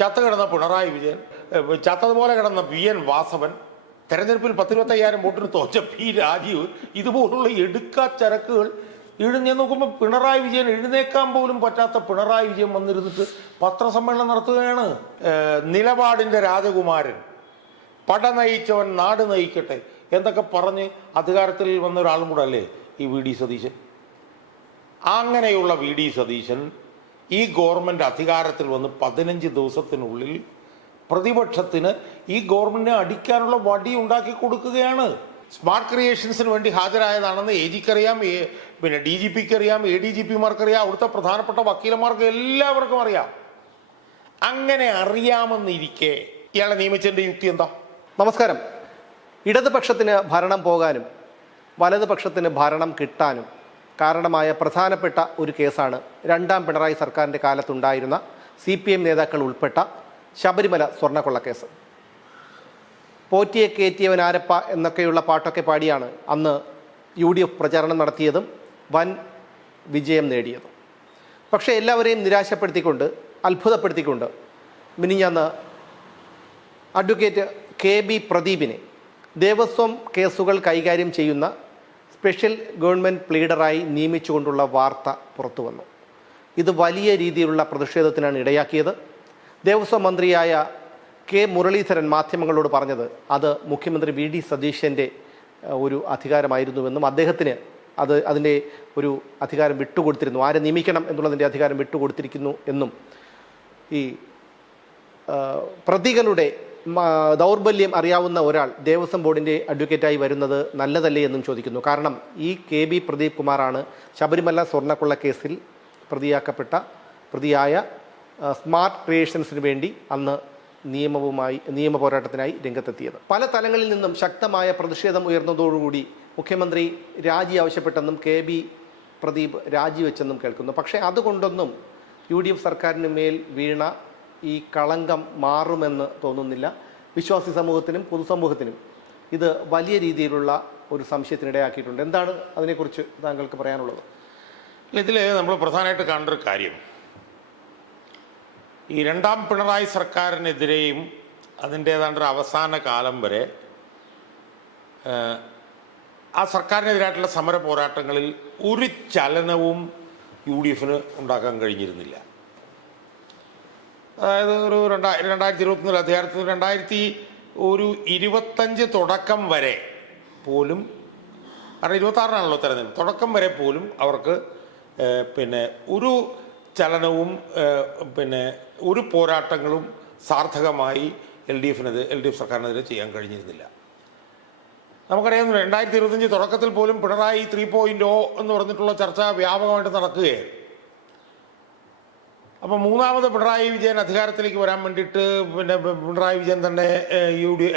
ചത്തുകിടന്ന പിണറായി വിജയൻ, ചത്തതുപോലെ കിടന്ന VN വാസവൻ, തെരഞ്ഞെടുപ്പിൽ 10-25,000 വോട്ടിന് തോറ്റ P രാജീവ്, ഇതുപോലുള്ള എടുക്കാച്ചരക്കുകൾ എഴുന്നേ നോക്കുമ്പോൾ പിണറായി വിജയൻ എഴുന്നേക്കാൻ പോലും പറ്റാത്ത പിണറായി വിജയൻ വന്നിരുന്നിട്ട് പത്രസമ്മേളനം നടത്തുകയാണ്. നിലപാടിൻ്റെ രാജകുമാരൻ, പട നയിച്ചവൻ നാട് നയിക്കട്ടെ എന്നൊക്കെ പറഞ്ഞ് അധികാരത്തിൽ വന്ന ഒരാളും കൂടെ അല്ലേ ഈ VD സതീശൻ. അങ്ങനെയുള്ള VD സതീശൻ ഈ ഗവൺമെൻറ് അധികാരത്തിൽ വന്ന് 15 ദിവസത്തിനുള്ളിൽ പ്രതിപക്ഷത്തിന് ഈ ഗവൺമെൻറ്റിനെ അടിക്കാനുള്ള വടി ഉണ്ടാക്കി കൊടുക്കുകയാണ്. സ്മാർട്ട് ക്രിയേഷൻസിന് വേണ്ടി ഹാജരായതാണെന്ന് AGക്ക് അറിയാം, പിന്നെ DGPക്ക് അറിയാം, ADGPമാർക്ക് അറിയാം, അവിടുത്തെ പ്രധാനപ്പെട്ട വക്കീലന്മാർക്ക് എല്ലാവർക്കും അറിയാം. അങ്ങനെ അറിയാമെന്നിരിക്കെ ഇയാളെ നിയമിച്ചതിൻ്റെ യുക്തി എന്താ? നമസ്കാരം. ഇടതുപക്ഷത്തിന് ഭരണം പോകാനും വലതുപക്ഷത്തിന് ഭരണം കിട്ടാനും കാരണമായ പ്രധാനപ്പെട്ട ഒരു കേസാണ് രണ്ടാം പിണറായി സർക്കാരിൻ്റെ കാലത്തുണ്ടായിരുന്ന CPM നേതാക്കൾ ഉൾപ്പെട്ട ശബരിമല സ്വർണ്ണക്കൊള്ളക്കേസ്. പോറ്റിയെ കയറ്റിയവൻ ആരപ്പ എന്നൊക്കെയുള്ള പാട്ടൊക്കെ പാടിയാണ് അന്ന് UDF പ്രചാരണം നടത്തിയതും വൻ വിജയം നേടിയതും. പക്ഷേ എല്ലാവരെയും നിരാശപ്പെടുത്തിക്കൊണ്ട്, അത്ഭുതപ്പെടുത്തിക്കൊണ്ട് മിനിഞ്ഞാന്ന് അഡ്വക്കേറ്റ് KB പ്രദീപിനെ ദേവസ്വം കേസുകൾ കൈകാര്യം ചെയ്യുന്ന സ്പെഷ്യൽ ഗവൺമെൻറ് പ്ലീഡറായി നിയമിച്ചുകൊണ്ടുള്ള വാർത്ത പുറത്തു വന്നു. ഇത് വലിയ രീതിയിലുള്ള പ്രതിഷേധത്തിനാണ് ഇടയാക്കിയത്. ദേവസ്വം മന്ത്രിയായ K മുരളീധരൻ മാധ്യമങ്ങളോട് പറഞ്ഞത് അത് മുഖ്യമന്ത്രി VD സതീശൻ്റെ ഒരു അധികാരമായിരുന്നുവെന്നും അദ്ദേഹത്തിന് അതിൻ്റെ ഒരു അധികാരം വിട്ടുകൊടുത്തിരുന്നു, ആരെ നിയമിക്കണം എന്നുള്ളതിൻ്റെ അധികാരം വിട്ടുകൊടുത്തിരിക്കുന്നു എന്നും ഈ പ്രതികളുടെ ദൗർബല്യം അറിയാവുന്ന ഒരാൾ ദേവസ്വം ബോർഡിൻ്റെ അഡ്വക്കേറ്റായി വരുന്നത് നല്ലതല്ലേ എന്നും ചോദിക്കുന്നു. കാരണം ഈ KB പ്രദീപ് കുമാറാണ് ശബരിമല സ്വർണ്ണക്കൊള്ള കേസിൽ പ്രതിയായ സ്മാർട്ട് ക്രിയേഷൻസിന് വേണ്ടി അന്ന് നിയമ പോരാട്ടത്തിനായി രംഗത്തെത്തിയത്. പല തലങ്ങളിൽ നിന്നും ശക്തമായ പ്രതിഷേധം ഉയർന്നതോടുകൂടി മുഖ്യമന്ത്രി രാജി ആവശ്യപ്പെട്ടെന്നും KB പ്രദീപ് രാജിവെച്ചെന്നും കേൾക്കുന്നു. പക്ഷേ അതുകൊണ്ടൊന്നും UDF സർക്കാരിന് മേൽ വീണ ഈ കളങ്കം മാറുമെന്ന് തോന്നുന്നില്ല. വിശ്വാസി സമൂഹത്തിനും പൊതുസമൂഹത്തിനും ഇത് വലിയ രീതിയിലുള്ള ഒരു സംശയത്തിനിടയാക്കിയിട്ടുണ്ട്. എന്താണ് അതിനെക്കുറിച്ച് താങ്കൾക്ക് പറയാനുള്ളത്? ഇതിൽ നമ്മൾ പ്രധാനമായിട്ട് കാണേണ്ട ഒരു കാര്യം, ഈ രണ്ടാം പിണറായി സർക്കാരിനെതിരെയും അതിൻ്റെ ഏതാണ്ട് അവസാന കാലം വരെ ആ സർക്കാരിനെതിരായിട്ടുള്ള സമര പോരാട്ടങ്ങളിൽ ഒരു ചലനവും UDFന് ഉണ്ടാക്കാൻ കഴിഞ്ഞിരുന്നില്ല. അതായത് ഒരു 2024 അധികാരത്തിൽ 2025 തുടക്കം വരെ പോലും, കാരണം 26-നാണല്ലോ തെരഞ്ഞെടുപ്പ്, തുടക്കം വരെ പോലും അവർക്ക് പിന്നെ ഒരു ചലനവും ഒരു പോരാട്ടങ്ങളും സാർത്ഥകമായി LDF സർക്കാരിനെതിരെ ചെയ്യാൻ കഴിഞ്ഞിരുന്നില്ല. നമുക്കറിയാം 2025 തുടക്കത്തിൽ പോലും പിണറായി 3.0 എന്ന് പറഞ്ഞിട്ടുള്ള ചർച്ച വ്യാപകമായിട്ട് നടക്കുകയായിരുന്നു. അപ്പോൾ മൂന്നാമത് പിണറായി വിജയൻ അധികാരത്തിലേക്ക് വരാൻ വേണ്ടിയിട്ട് പിണറായി വിജയൻ തന്നെ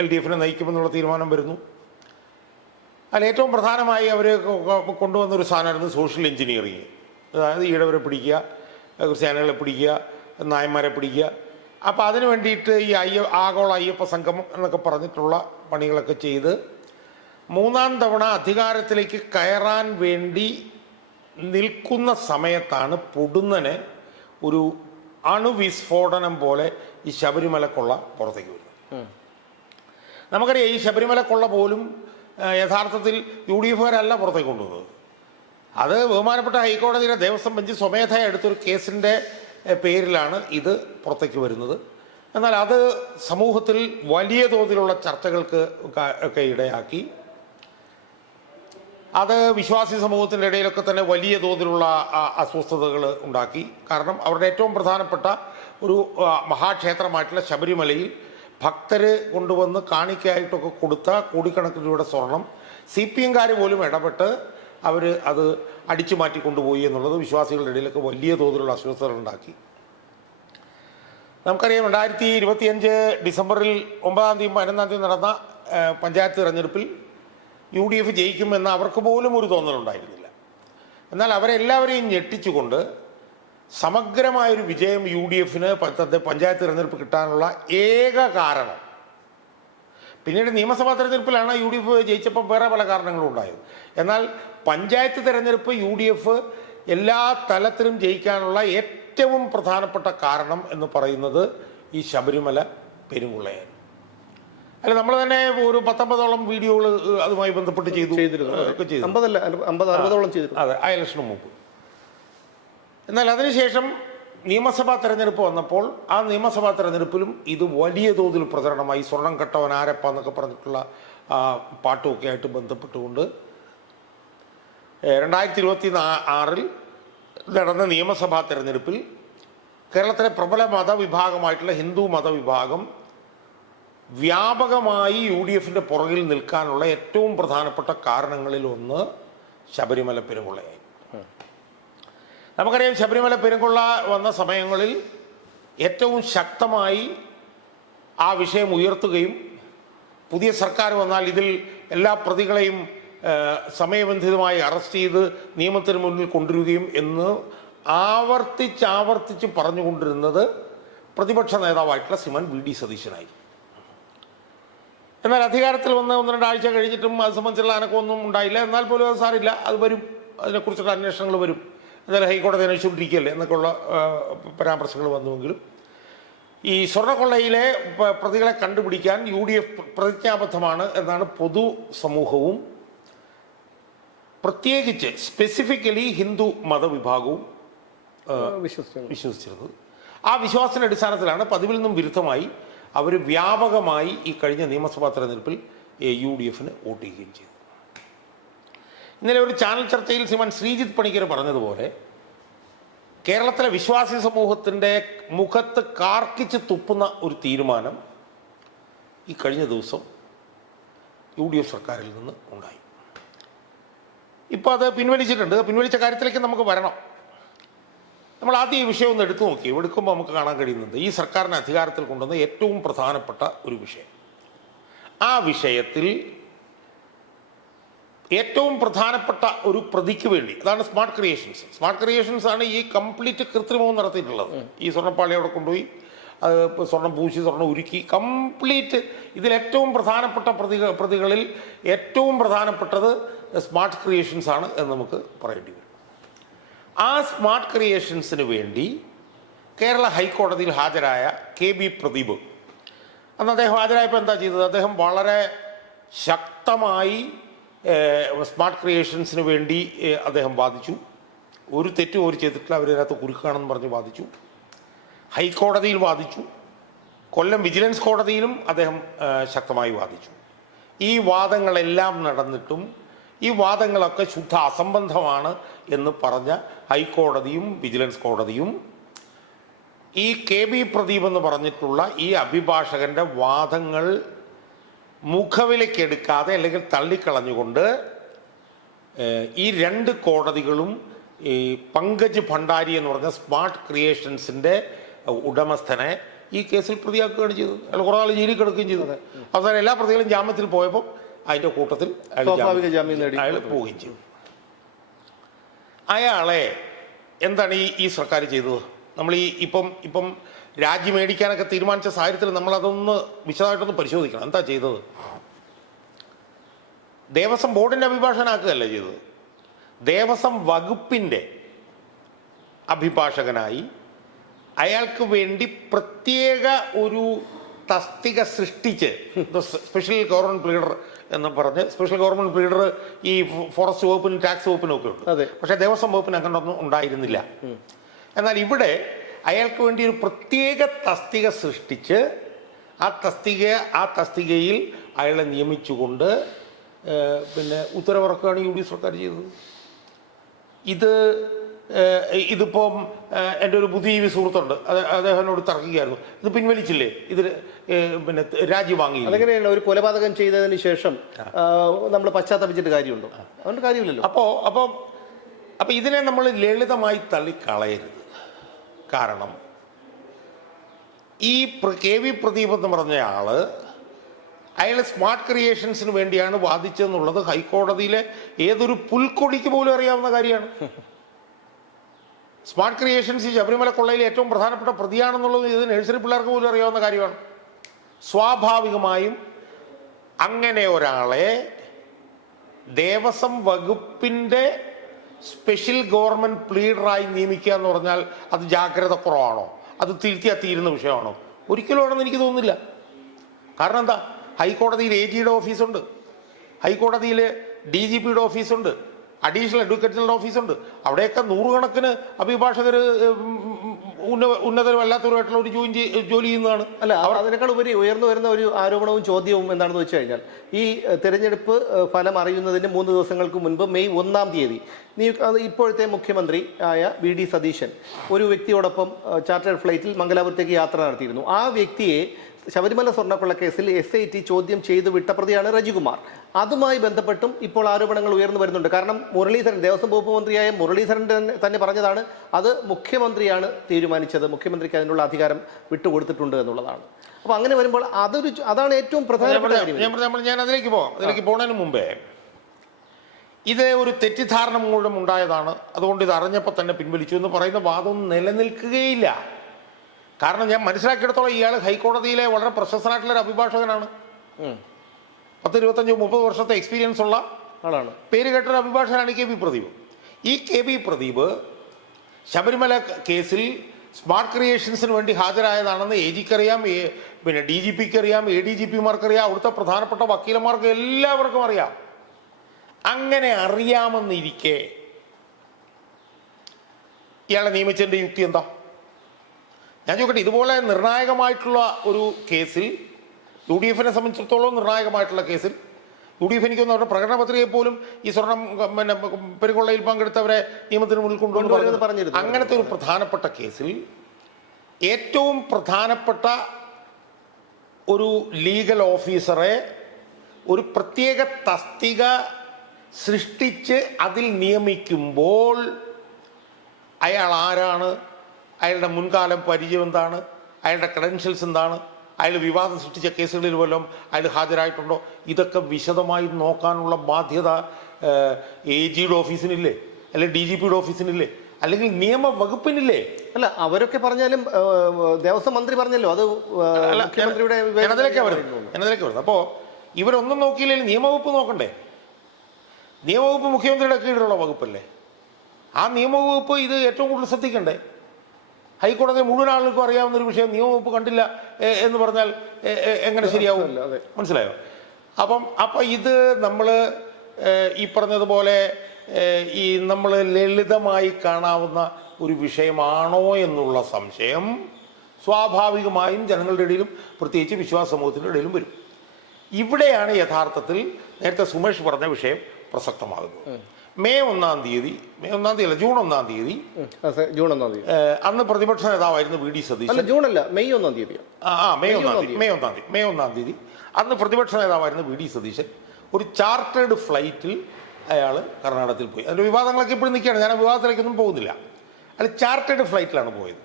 LDFനെ നയിക്കുമെന്നുള്ള തീരുമാനം വരുന്നു. അതിൽ ഏറ്റവും പ്രധാനമായി അവർ കൊണ്ടുവന്നൊരു സാധനമായിരുന്നു സോഷ്യൽ എഞ്ചിനീയറിങ്. അതായത് ഈഴവരെ പിടിക്കുക, ക്രിസ്ത്യാനികളെ പിടിക്കുക, നായന്മാരെ പിടിക്കുക. അപ്പോൾ അതിന് വേണ്ടിയിട്ട് ഈ ആഗോള അയ്യപ്പ സംഗമം എന്നൊക്കെ പറഞ്ഞിട്ടുള്ള പണികളൊക്കെ ചെയ്ത് മൂന്നാം തവണ അധികാരത്തിലേക്ക് കയറാൻ വേണ്ടി നിൽക്കുന്ന സമയത്താണ് പൊടുന്നനെ ഒരു അണുവിസ്ഫോടനം പോലെ ഈ ശബരിമല കൊള്ള പുറത്തേക്ക് വരുന്നത്. നമുക്കറിയാം ഈ ശബരിമല കൊള്ള പോലും യഥാർത്ഥത്തിൽ UDFകാരല്ല പുറത്തേക്ക് കൊണ്ടുവന്നത്. അത് ബഹുമാനപ്പെട്ട ഹൈക്കോടതിയുടെ ദേവസ്വം ബെഞ്ച് സ്വമേധയാ എടുത്തൊരു കേസിൻ്റെ പേരിലാണ് ഇത് പുറത്തേക്ക് വരുന്നത്. എന്നാൽ അത് സമൂഹത്തിൽ വലിയ തോതിലുള്ള ചർച്ചകൾക്ക് ഒക്കെ ഇടയാക്കി. അത് വിശ്വാസി സമൂഹത്തിൻ്റെ ഇടയിലൊക്കെ തന്നെ വലിയ തോതിലുള്ള അസ്വസ്ഥതകൾ ഉണ്ടാക്കി. കാരണം അവരുടെ ഏറ്റവും പ്രധാനപ്പെട്ട ഒരു മഹാക്ഷേത്രമായിട്ടുള്ള ശബരിമലയിൽ ഭക്തർ കൊണ്ടുവന്ന് കാണിക്കയായിട്ടൊക്കെ കൊടുത്ത കോടിക്കണക്കിന് രൂപയുടെ സ്വർണം CPMകാർ പോലും ഇടപെട്ട് അവർ അത് അടിച്ചു മാറ്റി കൊണ്ടുപോയി എന്നുള്ളത് വിശ്വാസികളുടെ ഇടയിലൊക്കെ വലിയ തോതിലുള്ള അസ്വസ്ഥതകൾ ഉണ്ടാക്കി. നമുക്കറിയാം 2025 ഡിസംബറിൽ 9-ാം തീയതി 11-ാം തീയതി നടന്ന പഞ്ചായത്ത് തിരഞ്ഞെടുപ്പിൽ UDF ജയിക്കുമെന്ന് അവർക്ക് പോലും ഒരു തോന്നലുണ്ടായിരുന്നില്ല. എന്നാൽ അവരെല്ലാവരെയും ഞെട്ടിച്ചുകൊണ്ട് സമഗ്രമായൊരു വിജയം UDFന് പഞ്ചായത്ത് തിരഞ്ഞെടുപ്പ് കിട്ടാനുള്ള ഏക കാരണം, പിന്നീട് നിയമസഭാ തെരഞ്ഞെടുപ്പിലാണ് UDF ജയിച്ചപ്പോൾ വേറെ പല കാരണങ്ങളും ഉണ്ടായത്. എന്നാൽ പഞ്ചായത്ത് തിരഞ്ഞെടുപ്പ് UDF എല്ലാ തലത്തിലും ജയിക്കാനുള്ള ഏറ്റവും പ്രധാനപ്പെട്ട കാരണം എന്ന് പറയുന്നത് ഈ ശബരിമല പെരുങ്കൊള്ളയായിരുന്നു. അല്ല, നമ്മൾ തന്നെ ഒരു 19ഓളം വീഡിയോകൾ അതുമായി ബന്ധപ്പെട്ട് ചെയ്തിരുന്നു. അതെ, ആ ഇലക്ഷന് മുമ്പ്. എന്നാൽ അതിനുശേഷം നിയമസഭാ തെരഞ്ഞെടുപ്പ് വന്നപ്പോൾ ആ നിയമസഭാ തെരഞ്ഞെടുപ്പിലും ഇത് വലിയ തോതിൽ പ്രചരണമായി. സ്വർണം കെട്ടവൻ ആരപ്പ എന്നൊക്കെ പറഞ്ഞിട്ടുള്ള പാട്ടുമൊക്കെ ആയിട്ട് ബന്ധപ്പെട്ടുകൊണ്ട് 2026 നടന്ന നിയമസഭാ തെരഞ്ഞെടുപ്പിൽ കേരളത്തിലെ പ്രബല മതവിഭാഗമായിട്ടുള്ള ഹിന്ദു മതവിഭാഗം വ്യാപകമായി UDFന്റെ പുറകിൽ നിൽക്കാനുള്ള ഏറ്റവും പ്രധാനപ്പെട്ട കാരണങ്ങളിൽ ഒന്ന് ശബരിമല പെരുങ്കൊള്ളയായി. നമുക്കറിയാം, ശബരിമല പെരുങ്കൊള്ള വന്ന സമയങ്ങളിൽ ഏറ്റവും ശക്തമായി ആ വിഷയം ഉയർത്തുകയും പുതിയ സർക്കാർ വന്നാൽ ഇതിൽ എല്ലാ പ്രതികളെയും സമയബന്ധിതമായി അറസ്റ്റ് ചെയ്ത് നിയമത്തിന് മുന്നിൽ കൊണ്ടുവരികയും എന്ന് ആവർത്തിച്ച് പറഞ്ഞുകൊണ്ടിരുന്നത് പ്രതിപക്ഷ നേതാവായിട്ടുള്ള ശ്രീമാൻ VD സതീശനായി. എന്നാൽ അധികാരത്തിൽ വന്ന് 1-2 ആഴ്ച കഴിഞ്ഞിട്ടും അത് സംബന്ധിച്ചുള്ള അനക്കമൊന്നും ഉണ്ടായില്ല. എന്നാൽ പോലും അത് സാരില്ല, അത് വരും, അതിനെക്കുറിച്ചുള്ള അന്വേഷണങ്ങൾ വരും, എന്തായാലും ഹൈക്കോടതി അന്വേഷിച്ചുകൊണ്ടിരിക്കുകയല്ലേ എന്നൊക്കെയുള്ള പരാമർശങ്ങൾ വന്നുവെങ്കിലും ഈ സ്വർണ്ണക്കൊള്ളയിലെ പ്രതികളെ കണ്ടുപിടിക്കാൻ UDF പ്രതിജ്ഞാബദ്ധമാണ് എന്നാണ് പൊതു സമൂഹവും പ്രത്യേകിച്ച് സ്പെസിഫിക്കലി ഹിന്ദു മതവിഭാഗവും വിശ്വസിച്ചിരുന്നത്. ആ വിശ്വാസത്തിന്റെ അടിസ്ഥാനത്തിലാണ് പതിവിൽ നിന്നും വിരുദ്ധമായി അവർ വ്യാപകമായി ഈ കഴിഞ്ഞ നിയമസഭാ തെരഞ്ഞെടുപ്പിൽ UDFന് വോട്ട് ചെയ്യുകയും ചെയ്തു. ഇന്നലെ ഒരു ചാനൽ ചർച്ചയിൽ ശ്രീമാൻ ശ്രീജിത്ത് പണിക്കർ പറഞ്ഞതുപോലെ കേരളത്തിലെ വിശ്വാസി സമൂഹത്തിൻ്റെ മുഖത്ത് കാർക്കിച്ച് തുപ്പുന്ന ഒരു തീരുമാനം ഈ കഴിഞ്ഞ ദിവസം UDF സർക്കാരിൽ നിന്ന് ഉണ്ടായി. ഇപ്പോൾ അത് പിൻവലിച്ചിട്ടുണ്ട്. പിൻവലിച്ച കാര്യത്തിലേക്ക് നമുക്ക് വരണം. നമ്മൾ ആദ്യം ഈ വിഷയം ഒന്ന് എടുത്തു നോക്കി. എടുക്കുമ്പോൾ നമുക്ക് കാണാൻ കഴിയുന്നത് ഈ സർക്കാരിനെ അധികാരത്തിൽ കൊണ്ടുവന്ന ഏറ്റവും പ്രധാനപ്പെട്ട ഒരു വിഷയം. ആ വിഷയത്തിൽ ഏറ്റവും പ്രധാനപ്പെട്ട ഒരു പ്രതിക്ക് വേണ്ടി, അതാണ് സ്മാർട്ട് ക്രിയേഷൻസ്. സ്മാർട്ട് ക്രിയേഷൻസ് ആണ് ഈ കംപ്ലീറ്റ് കൃത്രിമവും നടത്തിയിട്ടുള്ളത്. ഈ സ്വർണ്ണപ്പാളി അവിടെ കൊണ്ടുപോയി അത് സ്വർണ്ണം പൂശി സ്വർണ്ണം ഉരുക്കി കംപ്ലീറ്റ്. ഇതിലേറ്റവും പ്രധാനപ്പെട്ട പ്രതികളിൽ ഏറ്റവും പ്രധാനപ്പെട്ടത് സ്മാർട്ട് ക്രിയേഷൻസ് ആണ് എന്ന് നമുക്ക് പറയേണ്ടി വരും. ആ സ്മാർട്ട് ക്രിയേഷൻസിന് വേണ്ടി കേരള ഹൈക്കോടതിയിൽ ഹാജരായ KB പ്രദീപ്, അന്ന് അദ്ദേഹം ഹാജരായപ്പോൾ എന്താ ചെയ്തത്? അദ്ദേഹം വളരെ ശക്തമായി സ്മാർട്ട് ക്രിയേഷൻസിന് വേണ്ടി അദ്ദേഹം വാദിച്ചു. ഒരു തെറ്റും അവർ ചെയ്തിട്ടില്ല, അവരതിനകത്ത് കുരുക്കാണെന്ന് പറഞ്ഞ് വാദിച്ചു. ഹൈക്കോടതിയിൽ വാദിച്ചു. കൊല്ലം വിജിലൻസ് കോടതിയിലും അദ്ദേഹം ശക്തമായി വാദിച്ചു. ഈ വാദങ്ങളെല്ലാം നടന്നിട്ടും ഈ വാദങ്ങളൊക്കെ ശുദ്ധ അസംബന്ധമാണ് എന്ന് പറഞ്ഞ ഹൈക്കോടതിയും വിജിലൻസ് കോടതിയും ഈ KB പ്രദീപ് എന്ന് പറഞ്ഞിട്ടുള്ള ഈ അഭിഭാഷകന്റെ വാദങ്ങൾ മുഖവിലക്കെടുക്കാതെ അല്ലെങ്കിൽ തള്ളിക്കളഞ്ഞുകൊണ്ട് ഈ 2 കോടതികളും ഈ പങ്കജ് ഭണ്ഡാരി എന്ന് പറഞ്ഞ സ്മാർട്ട് ക്രിയേഷൻസിൻ്റെ ഉടമസ്ഥനെ ഈ കേസിൽ പ്രതിയാക്കുകയാണ് ചെയ്തത്. അയാൾ കുറേ ആൾ ജയിലിൽ കിടക്കുകയും ചെയ്തത്. അവസാനം എല്ലാ പ്രതികളും ജാമ്യത്തിൽ പോയപ്പോൾ അതിൻ്റെ കൂട്ടത്തിൽ അയാൾ പോവുകയും ചെയ്തു. അയാളെ എന്താണ് ഈ സർക്കാർ ചെയ്തത്? നമ്മൾ ഇപ്പം രാജി മേടിക്കാനൊക്കെ തീരുമാനിച്ച സാഹചര്യത്തിൽ നമ്മളതൊന്ന് വിശദമായിട്ടൊന്ന് പരിശോധിക്കണം. എന്താ ചെയ്തത്? ദേവസ്വം ബോർഡിൻ്റെ അഭിഭാഷകനാക്കുകയല്ല ചെയ്തത്. ദേവസ്വം വകുപ്പിൻ്റെ അഭിഭാഷകനായി അയാൾക്ക് വേണ്ടി പ്രത്യേക ഒരു തസ്തിക സൃഷ്ടിച്ച് സ്പെഷ്യൽ ഗവൺമെൻറ് പ്ലീഡർ എന്ന് പറഞ്ഞ്, സ്പെഷ്യൽ ഗവൺമെൻറ് പ്ലീഡർ ഈ ഫോറസ്റ്റ് വകുപ്പിനും ടാക്സ് വകുപ്പിനും ഒക്കെ ഉണ്ട്. പക്ഷേ ദേവസ്വം വകുപ്പിന് അങ്ങനൊന്നും ഉണ്ടായിരുന്നില്ല. എന്നാൽ ഇവിടെ അയാൾക്ക് വേണ്ടി ഒരു പ്രത്യേക തസ്തിക സൃഷ്ടിച്ച് ആ തസ്തികയിൽ അയാളെ നിയമിച്ചുകൊണ്ട് പിന്നെ ഉത്തരവിറക്കുകയാണ് UDF സർക്കാർ ചെയ്തത്. ഇതിപ്പം എൻ്റെ ഒരു ബുദ്ധിജീവി സുഹൃത്തുണ്ട്, അദ്ദേഹം എന്നോട് തർക്കിക്കുകയായിരുന്നു. ഇത് പിൻവലിച്ചില്ലേ, ഇത് പിന്നെ രാജി വാങ്ങി. അങ്ങനെയല്ല, ഒരു കൊലപാതകം ചെയ്തതിന് ശേഷം നമ്മൾ പശ്ചാത്തപിച്ചിട്ട് കാര്യമുണ്ടോ? അതുകൊണ്ട് കാര്യമില്ലല്ലോ. അപ്പോൾ ഇതിനെ നമ്മൾ ലളിതമായി തള്ളിക്കളയരുത്. കാരണം ഈ KB പ്രദീപ് എന്ന് പറഞ്ഞ ആള് അയാൾ സ്മാർട്ട് ക്രിയേഷൻസിന് വേണ്ടിയാണ് വാദിച്ചതെന്നുള്ളത് ഹൈക്കോടതിയിലെ ഏതൊരു പുൽക്കൊടിക്ക് പോലും അറിയാവുന്ന കാര്യമാണ്. സ്മാർട്ട് ക്രിയേഷൻസ് ഈ ശബരിമല കൊള്ളയിൽ ഏറ്റവും പ്രധാനപ്പെട്ട പ്രതിയാണെന്നുള്ളത് ഇത് നഴ്സറി പിള്ളേർക്ക് പോലും അറിയാവുന്ന കാര്യമാണ്. സ്വാഭാവികമായും അങ്ങനെ ഒരാളെ ദേവസ്വം വകുപ്പിൻ്റെ സ്പെഷ്യൽ ഗവൺമെൻറ് പ്ലീഡറായി നിയമിക്കുക എന്ന് പറഞ്ഞാൽ അത് ജാഗ്രത കുറവാണോ? അത് തിരുത്തിയാൽ തീരുന്ന വിഷയമാണോ? ഒരിക്കലുമാണെന്ന് എനിക്ക് തോന്നുന്നില്ല. കാരണം എന്താ, ഹൈക്കോടതിയിൽ AGയുടെ ഓഫീസുണ്ട്, ഹൈക്കോടതിയിൽ DGPയുടെ ഓഫീസുണ്ട്, അഡീഷണൽ അഡ്വക്കേറ്റ് ജനറൽ ഓഫീസുണ്ട്. അവിടെയൊക്കെ നൂറുകണക്കിന് അഭിഭാഷകർ ഉന്നതരമല്ലാത്തവരുമായിട്ടുള്ള ഒരു ജോലി ചെയ്യുന്നതാണ്. അല്ല, അതിനേക്കാൾ ഉപരി ഉയർന്നു വരുന്ന ഒരു ആരോപണവും ചോദ്യവും എന്താണെന്ന് വെച്ച് കഴിഞ്ഞാൽ, ഈ തെരഞ്ഞെടുപ്പ് ഫലം അറിയുന്നതിന് 3 ദിവസങ്ങൾക്ക് മുൻപ് മെയ് 1-ാം തീയതി ഇപ്പോഴത്തെ മുഖ്യമന്ത്രി ആയ VD സതീശൻ ഒരു വ്യക്തിയോടൊപ്പം ചാർട്ടേഡ് ഫ്ലൈറ്റിൽ മംഗലാപുരത്തേക്ക് യാത്ര നടത്തിയിരുന്നു. ആ വ്യക്തിയെ ശബരിമല സ്വർണ്ണക്കൊള്ള കേസിൽ SIT ചോദ്യം ചെയ്തു വിട്ട പ്രതിയാണ് രജികുമാർ. അതുമായി ബന്ധപ്പെട്ടും ഇപ്പോൾ ആരോപണങ്ങൾ ഉയർന്നു വരുന്നുണ്ട്. കാരണം മുരളീധരൻ, ദേവസ്വം വകുപ്പ് മന്ത്രിയായ മുരളീധരൻ തന്നെ പറഞ്ഞതാണ് അത് മുഖ്യമന്ത്രിയാണ് തീരുമാനിച്ചത്, മുഖ്യമന്ത്രിക്ക് അതിനുള്ള അധികാരം വിട്ടുകൊടുത്തിട്ടുണ്ട് എന്നുള്ളതാണ്. അപ്പോൾ അങ്ങനെ വരുമ്പോൾ അതാണ് ഏറ്റവും പ്രധാനപ്പെട്ട കാര്യം. ഞാൻ അതിലേക്ക് പോകുന്നതിന് മുമ്പേ, ഇത് ഒരു തെറ്റിദ്ധാരണ മൂലം ഉണ്ടായതാണ്, അതുകൊണ്ട് ഇത് അറിഞ്ഞപ്പോൾ തന്നെ പിൻവലിച്ചു എന്ന് പറയുന്ന വാദമൊന്നും നിലനിൽക്കുകയില്ല. കാരണം ഞാൻ മനസ്സിലാക്കിയെടുത്തോളം ഇയാൾ ഹൈക്കോടതിയിലെ വളരെ പ്രശസ്തനായിട്ടുള്ള ഒരു അഭിഭാഷകനാണ്. 10-25-30 വർഷത്തെ എക്സ്പീരിയൻസ് ഉള്ള ആളാണ്, പേര് കേട്ടൊരു അഭിഭാഷകനാണ് KB പ്രദീപ്. ഈ KB പ്രദീപ് ശബരിമല കേസിൽ സ്മാർട്ട് ക്രിയേഷൻസിന് വേണ്ടി ഹാജരായതാണെന്ന് AGക്ക് അറിയാം, പിന്നെ DGPക്ക് അറിയാം, ADGPമാർക്ക് അറിയാം, അവിടുത്തെ പ്രധാനപ്പെട്ട വക്കീലന്മാർക്ക് എല്ലാവർക്കും അറിയാം. അങ്ങനെ അറിയാമെന്നിരിക്കെ ഇയാളെ നിയമിച്ചതിൻ്റെ യുക്തി എന്താ? ഞാൻ ചോദിക്കട്ടെ, ഇതുപോലെ നിർണായകമായിട്ടുള്ള ഒരു കേസിൽ, UDFനെ സംബന്ധിച്ചിടത്തോളം നിർണായകമായിട്ടുള്ള കേസിൽ, UDF എനിക്കൊന്നും അവരുടെ പ്രകടന പത്രികയിൽ പോലും ഈ സ്വർണം പിന്നെ പെരുകൊള്ളയിൽ പങ്കെടുത്തവരെ നിയമത്തിന് മുന്നിൽ കൊണ്ടുവന്ന് പറഞ്ഞിരുന്നു. അങ്ങനത്തെ ഒരു പ്രധാനപ്പെട്ട കേസിൽ ഏറ്റവും പ്രധാനപ്പെട്ട ഒരു ലീഗൽ ഓഫീസറെ ഒരു പ്രത്യേക തസ്തിക സൃഷ്ടിച്ച് അതിൽ നിയമിക്കുമ്പോൾ അയാൾ ആരാണ്, അയാളുടെ മുൻകാലം പരിചയം എന്താണ്, അയാളുടെ ക്രെഡൻഷ്യൽസ് എന്താണ്, അയാൾ വിവാദം സൃഷ്ടിച്ച കേസുകളിൽ വല്ലതും അയാൾ ഹാജരായിട്ടുണ്ടോ, ഇതൊക്കെ വിശദമായി നോക്കാനുള്ള ബാധ്യത AGയുടെ ഓഫീസിനില്ലേ, അല്ലെങ്കിൽ DGPയുടെ ഓഫീസിനില്ലേ, അല്ലെങ്കിൽ നിയമവകുപ്പിനില്ലേ? അല്ല, അവരൊക്കെ പറഞ്ഞാലും ദേവസ്വം മന്ത്രി പറഞ്ഞല്ലോ അത് മുഖ്യമന്ത്രിയുടെ എന്നതിലേക്ക് വരുന്നത്. അപ്പോൾ ഇവരൊന്നും നോക്കിയില്ലെങ്കിൽ നിയമവകുപ്പ് നോക്കണ്ടേ? നിയമവകുപ്പ് മുഖ്യമന്ത്രിയുടെ കീഴിലുള്ള വകുപ്പല്ലേ. ആ നിയമവകുപ്പ് ഇത് ഏറ്റവും കൂടുതൽ ശ്രദ്ധിക്കണ്ടേ? ഹൈക്കോടതി മുഴുവൻ ആളുകൾക്കും അറിയാവുന്ന ഒരു വിഷയം നിയമവകുപ്പ് കണ്ടില്ല എന്ന് പറഞ്ഞാൽ എങ്ങനെ ശരിയാവും? മനസ്സിലായോ? അപ്പം ഇത് നമ്മൾ ഈ പറഞ്ഞതുപോലെ ഈ നമ്മൾ ലളിതമായി കാണാവുന്ന ഒരു വിഷയമാണോ എന്നുള്ള സംശയം സ്വാഭാവികമായും ജനങ്ങളുടെ ഇടയിലും പ്രത്യേകിച്ച് വിശ്വാസ സമൂഹത്തിൻ്റെ ഇടയിലും വരും. ഇവിടെയാണ് യഥാർത്ഥത്തിൽ നേരത്തെ സുമേഷ് പറഞ്ഞ വിഷയം പ്രസക്തമാകുന്നത്. മെയ് 1-ാം തീയതി അല്ല, ജൂൺ 1-ാം തീയതി അന്ന് പ്രതിപക്ഷ നേതാവായിരുന്നു VD സതീശൻ. ജൂണല്ല, മെയ് 1-ാം തീയതി. മെയ് 1-ാം തീയതി അന്ന് പ്രതിപക്ഷ നേതാവായിരുന്നു VD സതീശൻ ഒരു ചാർട്ടേഡ് ഫ്ലൈറ്റിൽ അയാൾ കർണാടകത്തിൽ പോയി. അതിൻ്റെ വിവാദങ്ങളൊക്കെ ഇപ്പോഴും നിൽക്കുകയാണ്, ഞാൻ ആ വിവാദത്തിലേക്കൊന്നും പോകുന്നില്ല. അയാൾ ചാർട്ടേഡ് ഫ്ലൈറ്റിലാണ് പോയത്.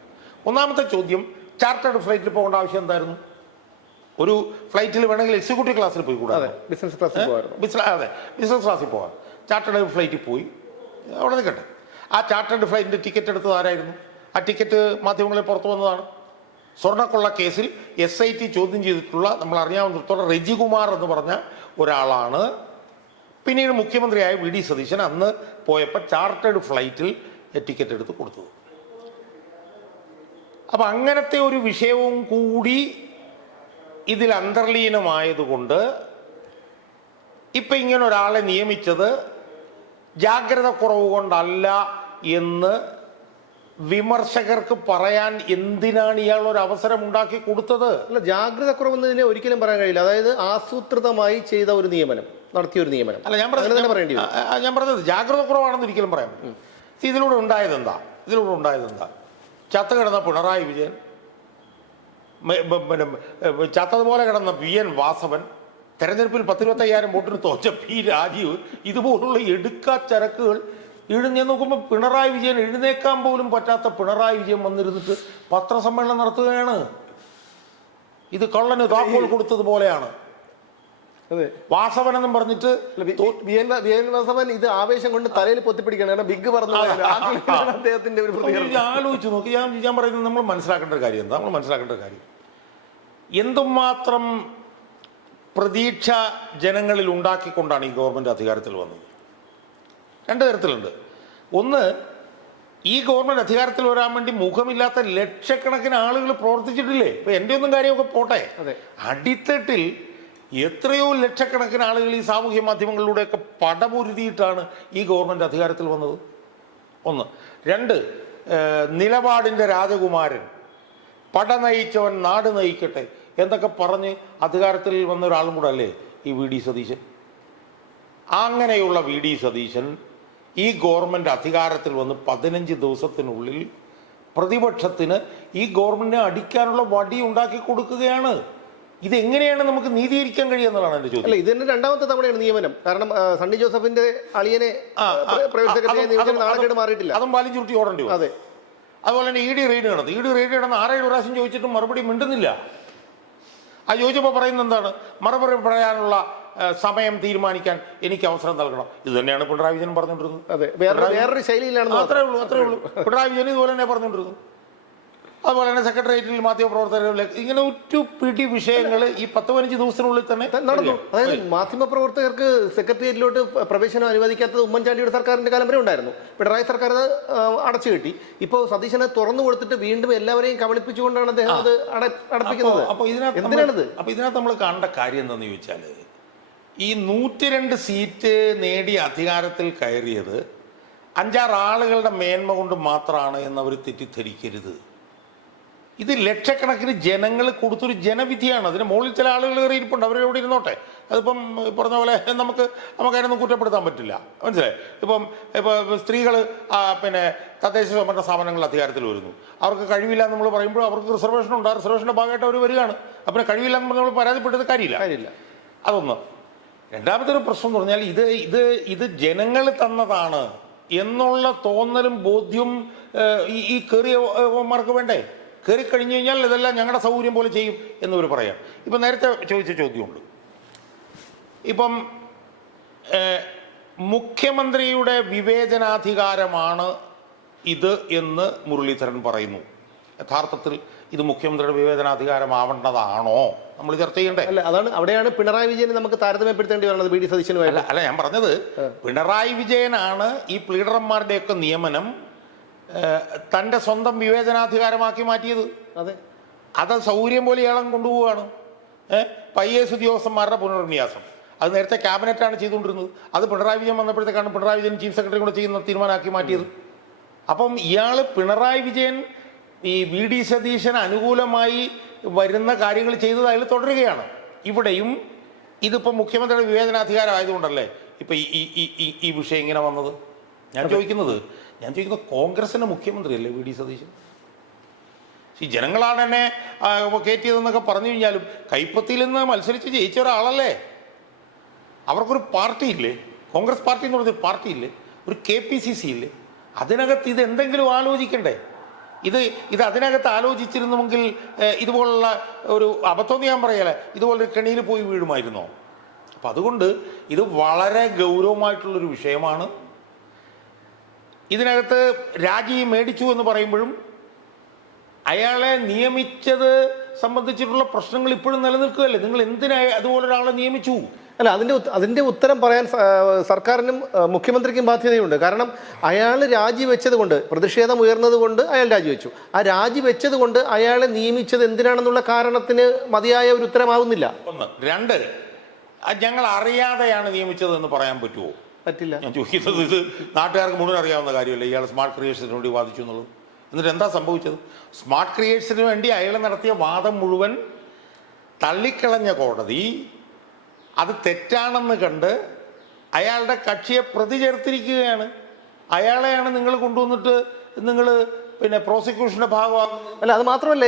ഒന്നാമത്തെ ചോദ്യം, ചാർട്ടേഡ് ഫ്ലൈറ്റിൽ പോകേണ്ട ആവശ്യം എന്തായിരുന്നു? ഒരു ഫ്ലൈറ്റിൽ വേണമെങ്കിൽ എക്സിക്യൂട്ടീവ് ക്ലാസ്സിൽ പോയി കൂടാതെ ബിസിനസ് ക്ലാസ്സിൽ പോകാം. ചാർട്ടേഡ് ഫ്ലൈറ്റിൽ പോയി അവിടെ നിൽക്കട്ടെ. ആ ചാർട്ടേഡ് ഫ്ലൈറ്റിൻ്റെ ടിക്കറ്റ് എടുത്തത് ആരായിരുന്നു? ആ ടിക്കറ്റ് മാധ്യമങ്ങളിൽ പുറത്തു വന്നതാണ്. സ്വർണ്ണക്കൊള്ള കേസിൽ SIT ചോദ്യം ചെയ്തിട്ടുള്ള നമ്മൾ അറിയാവുന്നിടത്തോളം രജികുമാർ എന്ന് പറഞ്ഞ ഒരാളാണ് പിന്നീട് മുഖ്യമന്ത്രിയായ VD സതീശൻ അന്ന് പോയപ്പോൾ ചാർട്ടേഡ് ഫ്ലൈറ്റിൽ ടിക്കറ്റ് എടുത്ത് കൊടുത്തത്. അപ്പം അങ്ങനത്തെ ഒരു വിഷയവും കൂടി ഇതിൽ അന്തർലീനമായതുകൊണ്ട് ഇപ്പം ഇങ്ങനെ ഒരാളെ നിയമിച്ചത് ജാഗ്രത കുറവ് കൊണ്ടല്ല എന്ന് വിമർശകർക്ക് പറയാൻ എന്തിനാണ് ഇയാൾ ഒരു അവസരം ഉണ്ടാക്കി കൊടുത്തത്? അല്ല, ജാഗ്രത കുറവെന്നതിനെ ഒരിക്കലും പറയാൻ കഴിയില്ല. അതായത് ആസൂത്രിതമായി ചെയ്ത ഒരു നിയമനം, നടത്തിയ ഒരു നിയമനം. അല്ല, ഞാൻ പറഞ്ഞത് ജാഗ്രത കുറവാണെന്ന് ഒരിക്കലും പറയാൻ പറ്റും. ഇതിലൂടെ ഉണ്ടായതെന്താ? ചത്ത കിടന്ന പിണറായി വിജയൻ, ചത്തതുപോലെ കിടന്ന PN വാസവൻ, തെരഞ്ഞെടുപ്പിൽ 10-25,000 വോട്ടിന് തോറ്റ P രാജീവ്, ഇതുപോലുള്ള എടുക്കാച്ചരക്കുകൾ എഴുന്നേ നോക്കുമ്പോൾ പിണറായി വിജയൻ എഴുന്നേക്കാൻ പോലും പറ്റാത്ത പിണറായി വിജയൻ വന്നിരുന്നിട്ട് പത്രസമ്മേളനം നടത്തുകയാണ്. ഇത് കള്ളന് താക്കോൽ കൊടുത്തതുപോലെയാണ്. വാസവനെന്നും പറഞ്ഞിട്ട് വാസവൻ ഇത് ആവേശം കൊണ്ട് തലയിൽ പൊത്തിപ്പിടിക്കണം. ബിഗ് പറഞ്ഞ അദ്ദേഹത്തിന്റെ ഒരു ആലോചിച്ച് നോക്കി. ഞാൻ പറയുന്നത് നമ്മൾ മനസ്സിലാക്കേണ്ട ഒരു കാര്യം എന്താ? എന്തുമാത്രം പ്രതീക്ഷ ജനങ്ങളിൽ ഉണ്ടാക്കിക്കൊണ്ടാണ് ഈ ഗവൺമെൻറ് അധികാരത്തിൽ വന്നത്. രണ്ട് തരത്തിലുണ്ട്. ഒന്ന്, ഈ ഗവൺമെൻറ് അധികാരത്തിൽ വരാൻ വേണ്ടി മുഖമില്ലാത്ത ലക്ഷക്കണക്കിന് ആളുകൾ പ്രവർത്തിച്ചിട്ടില്ലേ? ഇപ്പം എൻ്റെ ഒന്നും കാര്യമൊക്കെ പോട്ടെ, അടിത്തട്ടിൽ എത്രയോ ലക്ഷക്കണക്കിന് ആളുകൾ ഈ സാമൂഹ്യ മാധ്യമങ്ങളിലൂടെയൊക്കെ പടപൊരുതിയിട്ടാണ് ഈ ഗവൺമെൻറ് അധികാരത്തിൽ വന്നത്. ഒന്ന്. രണ്ട്, നിലപാടിൻ്റെ രാജകുമാരൻ, പട നയിച്ചവൻ നാട് നയിക്കട്ടെ എന്നൊക്കെ പറഞ്ഞ് അധികാരത്തിൽ വന്ന ഒരാളും കൂടെ അല്ലേ ഈ വി ഡി സതീശൻ. അങ്ങനെയുള്ള വി ഡി സതീശൻ ഈ ഗവൺമെൻറ് അധികാരത്തിൽ വന്ന് 15 ദിവസത്തിനുള്ളിൽ പ്രതിപക്ഷത്തിന് ഈ ഗവൺമെൻറ്റിനെ അടിക്കാനുള്ള വടി ഉണ്ടാക്കി കൊടുക്കുകയാണ്. ഇതെങ്ങനെയാണ് നമുക്ക് നീതീകരിക്കാൻ കഴിയുക എന്നുള്ളതാണ് എൻ്റെ ചോദ്യം. അല്ല, ഇത് തന്നെ രണ്ടാമത്തെ തവണയാണ് നിയമനം. കാരണം സണ്ണി ജോസഫിന്റെ അളിയനെ മാറിയിട്ടില്ല, അതും പാലും ചുരുട്ടി ഓടേണ്ടി വരും. അതെ. അതുപോലെ തന്നെ ഇ ഡി റെയ്ഡ് നടന്നു. ഇ ഡി റെയ്ഡ് നടന്ന് 6-7 പ്രാവശ്യം ചോദിച്ചിട്ടും മറുപടി മിണ്ടുന്നില്ല. ആ ചോദിച്ചപ്പോൾ പറയുന്നത് എന്താണ്? മറുപടി പറയാനുള്ള സമയം തീരുമാനിക്കാൻ എനിക്ക് അവസരം നൽകണം. ഇത് തന്നെയാണ് പിണറായി വിജയൻ പറഞ്ഞുകൊണ്ടിരുന്നത്. അതെ, വേറൊരു ശൈലിയിലാണ്. അത്രേ ഉള്ളൂ. പിണറായി വിജയൻ ഇതുപോലെ തന്നെ പറഞ്ഞുകൊണ്ടിരുന്നത്. അതുപോലെ തന്നെ സെക്രട്ടേറിയറ്റിൽ മാധ്യമപ്രവർത്തകർ ഇങ്ങനെ ഒരു പിടി വിഷയങ്ങൾ ഈ 10-15 ദിവസത്തിനുള്ളിൽ തന്നെ നടന്നു. അതായത് മാധ്യമപ്രവർത്തകർക്ക് സെക്രട്ടേറിയറ്റിലോട്ട് പ്രവേശനം അനുവദിക്കാത്തത് ഉമ്മൻചാണ്ടിയുടെ സർക്കാരിന്റെ കാലം വരെ ഉണ്ടായിരുന്നു. പിണറായി സർക്കാർ അത് അടച്ചു കെട്ടി. ഇപ്പോൾ സതീശനെ തുറന്നു കൊടുത്തിട്ട് വീണ്ടും എല്ലാവരെയും കബളിപ്പിച്ചുകൊണ്ടാണ് അദ്ദേഹം അത് അടപ്പിക്കുന്നത്. അപ്പോൾ ഇതിനകത്ത് നമ്മൾ കാണേണ്ട കാര്യം എന്താണെന്ന് ചോദിച്ചാൽ, ഈ 102 സീറ്റ് നേടി അധികാരത്തിൽ കയറിയത് 5-6 ആളുകളുടെ മേന്മ കൊണ്ട് മാത്രമാണ് എന്നവർ തെറ്റിദ്ധരിക്കരുത്. ഇത് ലക്ഷക്കണക്കിന് ജനങ്ങൾ കൊടുത്തൊരു ജനവിധിയാണ്. അതിന് മുകളിൽ ചില ആളുകൾ കയറിയിരിപ്പുണ്ട്, അവരെവിടെ ഇരുന്നോട്ടെ. അതിപ്പം പറഞ്ഞ പോലെ നമുക്കതിനൊന്നും കുറ്റപ്പെടുത്താൻ പറ്റില്ല. മനസ്സിലായി? ഇപ്പോൾ സ്ത്രീകൾ പിന്നെ തദ്ദേശ സ്വയംഭരണ സ്ഥാപനങ്ങളിൽ അധികാരത്തിൽ വരുന്നു. അവർക്ക് കഴിവില്ല എന്ന് നമ്മൾ പറയുമ്പോൾ അവർക്ക് റിസർവേഷൻ ഉണ്ട്. ആ റിസർവേഷൻ്റെ ഭാഗമായിട്ട് അവർ വരികയാണ്. അപ്പം കഴിവില്ല എന്ന് നമ്മൾ പരാതിപ്പെട്ടത് കാര്യമില്ല. അതൊന്ന്. രണ്ടാമത്തെ ഒരു പ്രശ്നം എന്ന് പറഞ്ഞാൽ ഇത് ജനങ്ങൾ തന്നതാണ് എന്നുള്ള തോന്നലും ബോധ്യവും ഈ കയറിയവന്മാർക്ക് വേണ്ടേ? കയറി കഴിഞ്ഞു കഴിഞ്ഞാൽ ഇതെല്ലാം ഞങ്ങളുടെ സൗകര്യം പോലെ ചെയ്യും എന്നിവർ പറയാം. ഇപ്പം നേരത്തെ ചോദിച്ച ചോദ്യമുണ്ട്. ഇപ്പം മുഖ്യമന്ത്രിയുടെ വിവേചനാധികാരമാണ് ഇത് എന്ന് മുരളീധരൻ പറയുന്നു. യഥാർത്ഥത്തിൽ ഇത് മുഖ്യമന്ത്രിയുടെ വിവേചനാധികാരമാവേണ്ടതാണോ നമ്മൾ ചർച്ച ചെയ്യണ്ടേ? അല്ല, അവിടെയാണ് പിണറായി വിജയനെ നമുക്ക് താരതമ്യപ്പെടുത്തേണ്ടി വരുന്നത് വി ഡി സതീശനുമായിട്ട്. അല്ല, ഞാൻ പറഞ്ഞത് പിണറായി വിജയനാണ് ഈ പ്ലീഡർമാരുടെയൊക്കെ നിയമനം തൻ്റെ സ്വന്തം വിവേചനാധികാരമാക്കി മാറ്റിയത്. അത് സൗകര്യം പോലെ ഇയാളം കൊണ്ടുപോവുകയാണ്. IAS ഉദ്യോഗസ്ഥന്മാരുടെ പുനർവിന്യാസം അത് നേരത്തെ ക്യാബിനറ്റാണ് ചെയ്തുകൊണ്ടിരുന്നത്. അത് പിണറായി വിജയൻ വന്നപ്പോഴത്തേക്കാണ് പിണറായി വിജയൻ ചീഫ് സെക്രട്ടറി കൂടെ ചെയ്യുന്ന തീരുമാനമാക്കി മാറ്റിയത്. അപ്പം പിണറായി വിജയൻ ഈ വി ഡി സതീശന് അനുകൂലമായി വരുന്ന കാര്യങ്ങൾ ചെയ്തത് അയാൾ തുടരുകയാണ്. ഇവിടെയും ഇതിപ്പോൾ മുഖ്യമന്ത്രിയുടെ വിവേചനാധികാരം ആയതുകൊണ്ടല്ലേ ഇപ്പം ഈ വിഷയം ഇങ്ങനെ വന്നത്? ഞാൻ ചോദിക്കുന്നത് കോൺഗ്രസിൻ്റെ മുഖ്യമന്ത്രിയല്ലേ വി ഡി സതീശൻ? ഈ ജനങ്ങളാണ് എന്നെ കയറ്റിയതെന്നൊക്കെ പറഞ്ഞു കഴിഞ്ഞാലും കൈപ്പത്തിയിൽ നിന്ന് മത്സരിച്ച് ജയിച്ച ഒരാളല്ലേ. അവർക്കൊരു പാർട്ടിയില്ലേ? കോൺഗ്രസ് പാർട്ടി എന്ന് പറഞ്ഞൊരു പാർട്ടിയില്ലേ? ഒരു KPCC ഇല്ലേ? അതിനകത്ത് ഇത് എന്തെങ്കിലും ആലോചിക്കണ്ടേ? ഇത് അതിനകത്ത് ആലോചിച്ചിരുന്നുവെങ്കിൽ ഇതുപോലുള്ള ഒരു അബദ്ധം ഞാൻ പറയല, ഇതുപോലൊരു കെണിയിൽ പോയി വീഴുമായിരുന്നോ? അപ്പം അതുകൊണ്ട് ഇത് വളരെ ഗൗരവമായിട്ടുള്ളൊരു വിഷയമാണ്. ഇതിനകത്ത് രാജി മേടിച്ചു എന്ന് പറയുമ്പോഴും അയാളെ നിയമിച്ചത് സംബന്ധിച്ചിട്ടുള്ള പ്രശ്നങ്ങൾ ഇപ്പോഴും നിലനിൽക്കുകയല്ലേ. നിങ്ങൾ എന്തിനാ അതുപോലൊരാളെ നിയമിച്ചു? അല്ല, അതിന്റെ ഉത്തരം പറയാൻ സർക്കാരിനും മുഖ്യമന്ത്രിക്കും ബാധ്യതയുണ്ട്. കാരണം അയാൾ രാജിവെച്ചത് കൊണ്ട്, പ്രതിഷേധം ഉയർന്നത് കൊണ്ട് അയാൾ രാജിവെച്ചു. ആ രാജിവെച്ചത് കൊണ്ട് അയാളെ നിയമിച്ചത് എന്തിനാണെന്നുള്ള കാരണത്തിന് മതിയായ ഒരു ഉത്തരമാവുന്നില്ല. ഒന്ന്. രണ്ട്, ഞങ്ങൾ അറിയാതെയാണ് നിയമിച്ചത് എന്ന് പറയാൻ പറ്റുമോ? പറ്റില്ല. ഞാൻ ചോദിക്കുന്നത്, ഇത് നാട്ടുകാർക്ക് മുഴുവൻ അറിയാവുന്ന കാര്യമല്ല ഇയാൾ സ്മാർട്ട് ക്രിയേഷന് വേണ്ടി വാദിച്ചു എന്നുള്ളത്. എന്നിട്ട് എന്താ സംഭവിച്ചത്? സ്മാർട്ട് ക്രിയേഷന് വേണ്ടി അയാൾ നടത്തിയ വാദം മുഴുവൻ തള്ളിക്കളഞ്ഞ കോടതി അത് തെറ്റാണെന്ന് കണ്ട് അയാളുടെ കക്ഷിയെ പ്രതി ചേർത്തിരിക്കുകയാണ്. അയാളെയാണ് നിങ്ങൾ കൊണ്ടുവന്നിട്ട് നിങ്ങൾ പിന്നെ പ്രോസിക്യൂഷന്റെ ഭാഗമാകുന്നത്. അല്ല, അത് മാത്രമല്ല,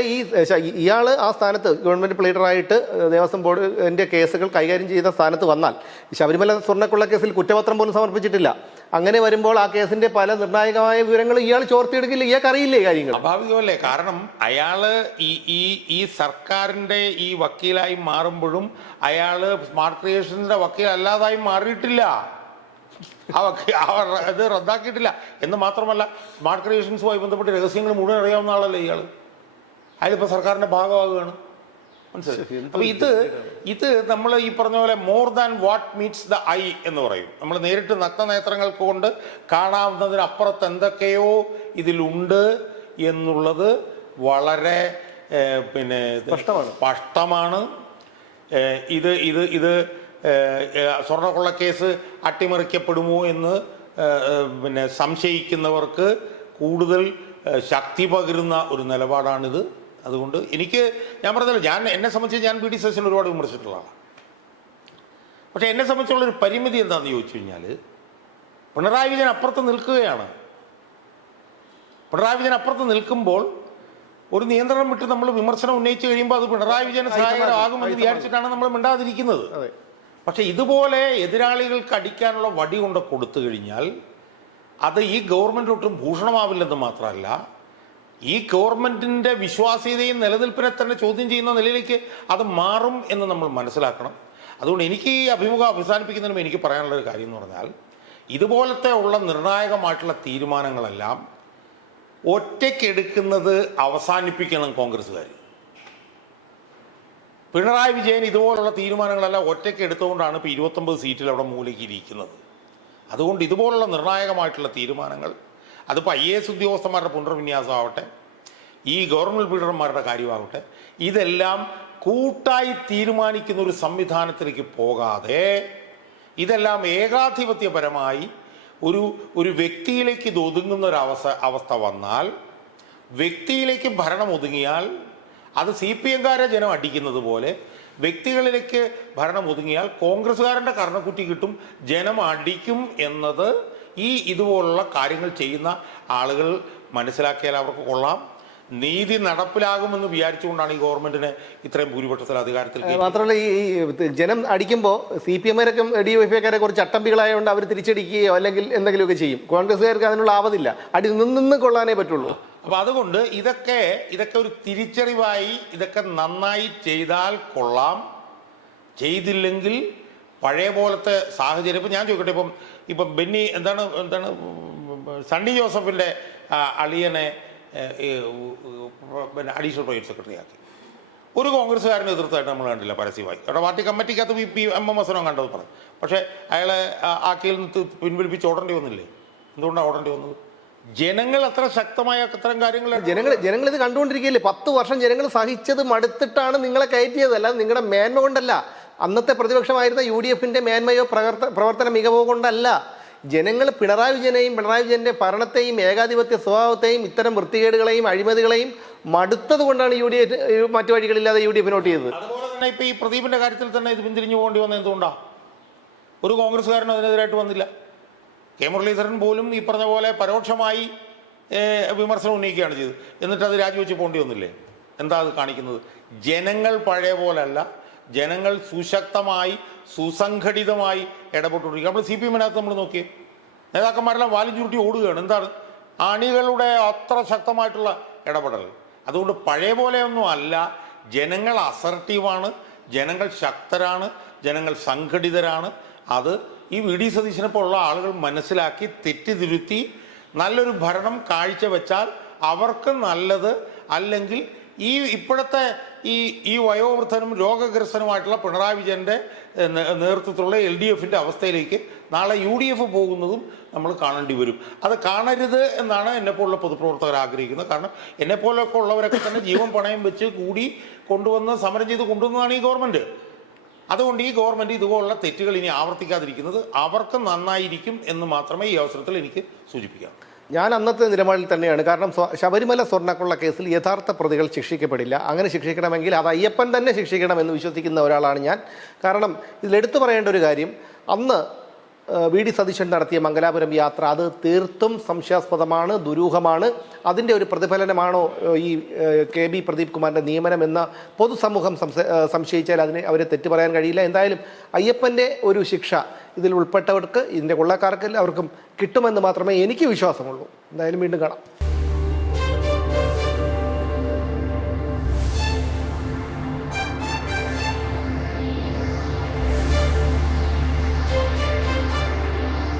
ഇയാൾ ആ സ്ഥാനത്ത് ഗവൺമെന്റ് പ്ലീഡറായിട്ട് ദേവസ്വം ബോർഡിന്റെ കേസുകൾ കൈകാര്യം ചെയ്ത സ്ഥാനത്ത് വന്നാൽ ശബരിമല സ്വർണ്ണക്കൊള്ള കേസിൽ കുറ്റപത്രം പോലും സമർപ്പിച്ചിട്ടില്ല. അങ്ങനെ വരുമ്പോൾ ആ കേസിന്റെ പല നിർണായകമായ വിവരങ്ങൾ ഇയാൾ ചോർത്തിയെടുക്കില്ല. ഇയാൾക്ക് അറിയില്ലേ കാര്യങ്ങൾ? സ്വാഭാവികമല്ലേ. കാരണം അയാള് ഈ സർക്കാരിന്റെ ഈ വക്കീലായി മാറുമ്പോഴും അയാള് സ്മാർട്ട് ക്രിയേഷന്റെ വക്കീൽ അല്ലാതായി മാറിയിട്ടില്ല. അത് റദ്ദാക്കിയിട്ടില്ല. എന്ന് മാത്രമല്ല, സ്മാർട്ട് ക്രിയേഷൻസുമായി ബന്ധപ്പെട്ട് രഹസ്യങ്ങൾ മുഴുവൻ അറിയാവുന്ന ആളല്ലേ ഇയാൾ. അയാളിപ്പോൾ സർക്കാരിൻ്റെ ഭാഗമാകുകയാണ്. മനസ്സിലായി. അപ്പൊ ഇത് നമ്മൾ ഈ പറഞ്ഞ പോലെ more than what meats the I എന്ന് പറയും. നമ്മൾ നേരിട്ട് നഗ്നനേത്രങ്ങൾക്ക് കൊണ്ട് കാണാവുന്നതിനപ്പുറത്ത് എന്തൊക്കെയോ ഇതിലുണ്ട് എന്നുള്ളത് വളരെ സ്പഷ്ടമാണ്. ഇത് സ്വർണ്ണക്കൊള്ളക്കേസ് അട്ടിമറിക്കപ്പെടുമോ എന്ന് സംശയിക്കുന്നവർക്ക് കൂടുതൽ ശക്തി പകരുന്ന ഒരു നിലപാടാണിത്. അതുകൊണ്ട് ഞാൻ പറഞ്ഞല്ലോ, എന്നെ സംബന്ധിച്ച് ഞാൻ വി.ഡി. സതീശനെ ഒരുപാട് വിമർശിച്ചിട്ടുള്ള ആളാണ്. പക്ഷെ എന്നെ സംബന്ധിച്ചുള്ളൊരു പരിമിതി എന്താണെന്ന് ചോദിച്ചു കഴിഞ്ഞാൽ, പിണറായി വിജയൻ അപ്പുറത്ത് നിൽക്കുകയാണ്. പിണറായി വിജയൻ അപ്പുറത്ത് നിൽക്കുമ്പോൾ ഒരു നിയന്ത്രണം വിട്ട് നമ്മൾ വിമർശനം ഉന്നയിച്ചു കഴിയുമ്പോൾ അത് പിണറായി വിജയന് സഹായകരമാകുമെന്ന് വിചാരിച്ചിട്ടാണ് നമ്മൾ മിണ്ടാതിരിക്കുന്നത്. പക്ഷെ ഇതുപോലെ എതിരാളികൾക്ക് അടിക്കാനുള്ള വടി കൊണ്ട് കൊടുത്തു കഴിഞ്ഞാൽ അത് ഈ ഗവൺമെൻറ് ഒട്ടും ഭൂഷണമാവില്ലെന്ന് മാത്രമല്ല, ഈ ഗവൺമെൻറ്റിൻ്റെ വിശ്വാസ്യതയും നിലനിൽപ്പിനെ തന്നെ ചോദ്യം ചെയ്യുന്ന നിലയിലേക്ക് അത് മാറും എന്ന് നമ്മൾ മനസ്സിലാക്കണം. അതുകൊണ്ട് എനിക്ക് ഈ അഭിമുഖം അവസാനിപ്പിക്കുന്നതിനും എനിക്ക് പറയാനുള്ളൊരു കാര്യം എന്ന് പറഞ്ഞാൽ, ഇതുപോലത്തെ ഉള്ള നിർണായകമായിട്ടുള്ള തീരുമാനങ്ങളെല്ലാം ഒറ്റയ്ക്കെടുക്കുന്നത് അവസാനിപ്പിക്കണം കോൺഗ്രസ്സുകാർ. പിണറായി വിജയൻ ഇതുപോലുള്ള തീരുമാനങ്ങളെല്ലാം ഒറ്റയ്ക്ക് എടുത്തുകൊണ്ടാണ് ഇപ്പോൾ 29 സീറ്റിൽ അവിടെ മൂലയ്ക്ക് ഇരിക്കുന്നത്. അതുകൊണ്ട് ഇതുപോലുള്ള നിർണായകമായിട്ടുള്ള തീരുമാനങ്ങൾ, അതിപ്പോൾ IAS ഉദ്യോഗസ്ഥന്മാരുടെ പുനർവിന്യാസം ആവട്ടെ, ഈ ഗവൺമെൻറ് ലീഡർമാരുടെ കാര്യമാവട്ടെ, ഇതെല്ലാം കൂട്ടായി തീരുമാനിക്കുന്ന ഒരു സംവിധാനത്തിലേക്ക് പോകാതെ ഇതെല്ലാം ഏകാധിപത്യപരമായി ഒരു വ്യക്തിയിലേക്ക് ഇത് ഒതുങ്ങുന്ന ഒരു അവസ്ഥ വന്നാൽ, വ്യക്തിയിലേക്ക് ഭരണം ഒതുങ്ങിയാൽ അത് CPM-കാരെ ജനം അടിക്കുന്നത് പോലെ വ്യക്തികളിലേക്ക് ഭരണം ഒതുങ്ങിയാൽ കോൺഗ്രസ്സുകാരൻ്റെ കർണക്കുറ്റി കിട്ടും, ജനം അടിക്കും എന്നത് ഇതുപോലുള്ള കാര്യങ്ങൾ ചെയ്യുന്ന ആളുകൾ മനസ്സിലാക്കിയാൽ അവർക്ക് കൊള്ളാം. നീതി നടപ്പിലാകുമെന്ന് വിചാരിച്ചുകൊണ്ടാണ് ഈ ഗവൺമെന്റിനെ ഇത്രയും ഭൂരിപക്ഷത്തിൽ അധികാരത്തിൽ. മാത്രമല്ല, ഈ ജനം അടിക്കുമ്പോൾ CPM-കാരൊക്കെ DYFI-കാരെ കുറച്ച് ചട്ടമ്പികളായതുകൊണ്ട് അവർ തിരിച്ചടിക്കുകയോ അല്ലെങ്കിൽ എന്തെങ്കിലുമൊക്കെ ചെയ്യും. കോൺഗ്രസ്സുകാർക്ക് അതിനുള്ള ആവതില്ല, അടി നിന്ന് കൊള്ളാനേ പറ്റുള്ളൂ. അപ്പൊ അതുകൊണ്ട് ഇതൊക്കെ ഒരു തിരിച്ചറിവായി ഇതൊക്കെ നന്നായി ചെയ്താൽ കൊള്ളാം. ചെയ്തില്ലെങ്കിൽ പഴയ പോലത്തെ സാഹചര്യം. ഇപ്പം ഞാൻ ചോദിക്കട്ടെ, ഇപ്പം ബെന്നി എന്താണ് സണ്ണി ജോസഫിൻ്റെ അളിയനെ അഡീഷണൽ പ്രൈവറ്റ് സെക്രട്ടറി ആക്കി. ഒരു കോൺഗ്രസ്സുകാരനെ എതിർത്തായിട്ട് നമ്മൾ കണ്ടില്ല പരസ്യമായി. അവിടെ പാർട്ടി കമ്മിറ്റിക്കകത്ത് MM ഹസനോ കണ്ടത് പറഞ്ഞു. പക്ഷേ അയാളെ ആക്കിയിൽ നിന്ന് പിൻവലിപ്പിച്ച് ഓടേണ്ടി വന്നില്ലേ? എന്തുകൊണ്ടാണ് ഓടേണ്ടി വന്നത്? ജനങ്ങൾ അത്ര ശക്തമായ അത്തരം കാര്യങ്ങൾ ജനങ്ങൾ ഇത് കണ്ടുകൊണ്ടിരിക്കുകയല്ലേ. 10 വർഷം ജനങ്ങൾ സഹിച്ചത് മടുത്തിട്ടാണ് നിങ്ങളെ കയറ്റിയത്, അല്ലാതെ നിങ്ങളുടെ മേന്മ കൊണ്ടല്ല. അന്നത്തെ പ്രതിപക്ഷമായിരുന്ന UDF-ന്റെ മേന്മയോ പ്രവർത്തന മികവോ കൊണ്ടല്ല. ജനങ്ങൾ പിണറായി വിജയന്റെ ഭരണത്തെയും ഏകാധിപത്യ സ്വഭാവത്തെയും ഇത്തരം വൃത്തികേടുകളെയും അഴിമതികളെയും മടുത്തത് കൊണ്ടാണ് മറ്റു വഴികളില്ലാതെ UDF നോട്ട് ചെയ്തത്. അതുപോലെ തന്നെ ഇപ്പൊ ഈ പ്രദീപിന്റെ കാര്യത്തിൽ തന്നെ ഇത് പിന്തിരിഞ്ഞു പോകേണ്ടി വന്നത് എന്തുകൊണ്ടാണ്? ഒരു കോൺഗ്രസ്സുകാരനും അതിനെതിരായിട്ട് വന്നില്ല. കെ മുരളീധരൻ പോലും ഈ പറഞ്ഞ പോലെ പരോക്ഷമായി വിമർശനം ഉന്നയിക്കുകയാണ് ചെയ്തത്. എന്നിട്ട് അത് രാജിവെച്ച് പോകേണ്ടി വന്നില്ലേ? എന്താ അത് കാണിക്കുന്നത്? ജനങ്ങൾ പഴയ പോലല്ല, ജനങ്ങൾ സുശക്തമായി സുസംഘടിതമായി ഇടപെട്ടുകൊണ്ടിരിക്കുക. നമ്മൾ CPM-നകത്ത് നമ്മൾ നോക്കിയേ, നേതാക്കന്മാരെല്ലാം വാലും ചുരുട്ടി ഓടുകയാണ്. എന്താണ്? അണികളുടെ അത്ര ശക്തമായിട്ടുള്ള ഇടപെടൽ. അതുകൊണ്ട് പഴയ പോലെയൊന്നും അല്ല. ജനങ്ങൾ അസർട്ടീവാണ്, ജനങ്ങൾ ശക്തരാണ്, ജനങ്ങൾ സംഘടിതരാണ്. അത് ഈ വി.ഡി. സതീശനെപ്പോലുള്ള ആളുകൾ മനസ്സിലാക്കി തെറ്റിതിരുത്തി നല്ലൊരു ഭരണം കാഴ്ചവെച്ചാൽ അവർക്ക് നല്ലത്. അല്ലെങ്കിൽ ഇപ്പോഴത്തെ ഈ വയോവൃദ്ധനും രോഗഗ്രസ്തനുമായിട്ടുള്ള പിണറായി വിജയൻ്റെ നേതൃത്വത്തിലുള്ള LDF-ന്റെ അവസ്ഥയിലേക്ക് നാളെ UDF പോകുന്നതും നമ്മൾ കാണേണ്ടി വരും. അത് കാണരുത് എന്നാണ് എന്നെപ്പോലുള്ള പൊതുപ്രവർത്തകർ ആഗ്രഹിക്കുന്നത്. കാരണം എന്നെപ്പോലൊക്കെ ഉള്ളവരൊക്കെ തന്നെ ജീവൻ പണയം വെച്ച് കൂടി കൊണ്ടുവന്ന് സമരം ചെയ്ത് കൊണ്ടുവന്നതാണ് ഈ ഗവൺമെൻറ്. അതുകൊണ്ട് ഈ ഗവൺമെൻറ് ഇതുപോലുള്ള തെറ്റുകൾ ഇനി ആവർത്തിക്കാതിരിക്കുന്നത് അവർക്ക് നന്നായിരിക്കും എന്ന് മാത്രമേ ഈ അവസരത്തിൽ എനിക്ക് സൂചിപ്പിക്കാം. ഞാൻ അന്നത്തെ നിലപാടിൽ തന്നെയാണ്. കാരണം ശബരിമല സ്വർണ്ണക്കൊള്ള കേസിൽ യഥാർത്ഥ പ്രതികൾ ശിക്ഷിക്കപ്പെടില്ല. അങ്ങനെ ശിക്ഷിക്കണമെങ്കിൽ അത് അയ്യപ്പൻ തന്നെ ശിക്ഷിക്കണമെന്ന് വിശ്വസിക്കുന്ന ഒരാളാണ് ഞാൻ. കാരണം ഇതിലെടുത്തു പറയേണ്ട ഒരു കാര്യം, അന്ന് വി.ഡി. സതീശൻ നടത്തിയ മംഗലാപുരം യാത്ര അത് തീർത്തും സംശയാസ്പദമാണ്, ദുരൂഹമാണ്. അതിൻ്റെ ഒരു പ്രതിഫലനമാണോ ഈ KB പ്രദീപ് കുമാറിൻ്റെ നിയമനം എന്ന പൊതുസമൂഹം സംശയിച്ചാൽ അവരെ തെറ്റു പറയാൻ കഴിയില്ല. എന്തായാലും അയ്യപ്പൻ്റെ ഒരു ശിക്ഷ ഇതിൽ ഉൾപ്പെട്ടവർക്ക്, ഇതിൻ്റെ കൊള്ളക്കാർക്ക് അവർക്കും കിട്ടുമെന്ന് മാത്രമേ എനിക്ക് വിശ്വാസമുള്ളൂ. എന്തായാലും വീണ്ടും കാണാം.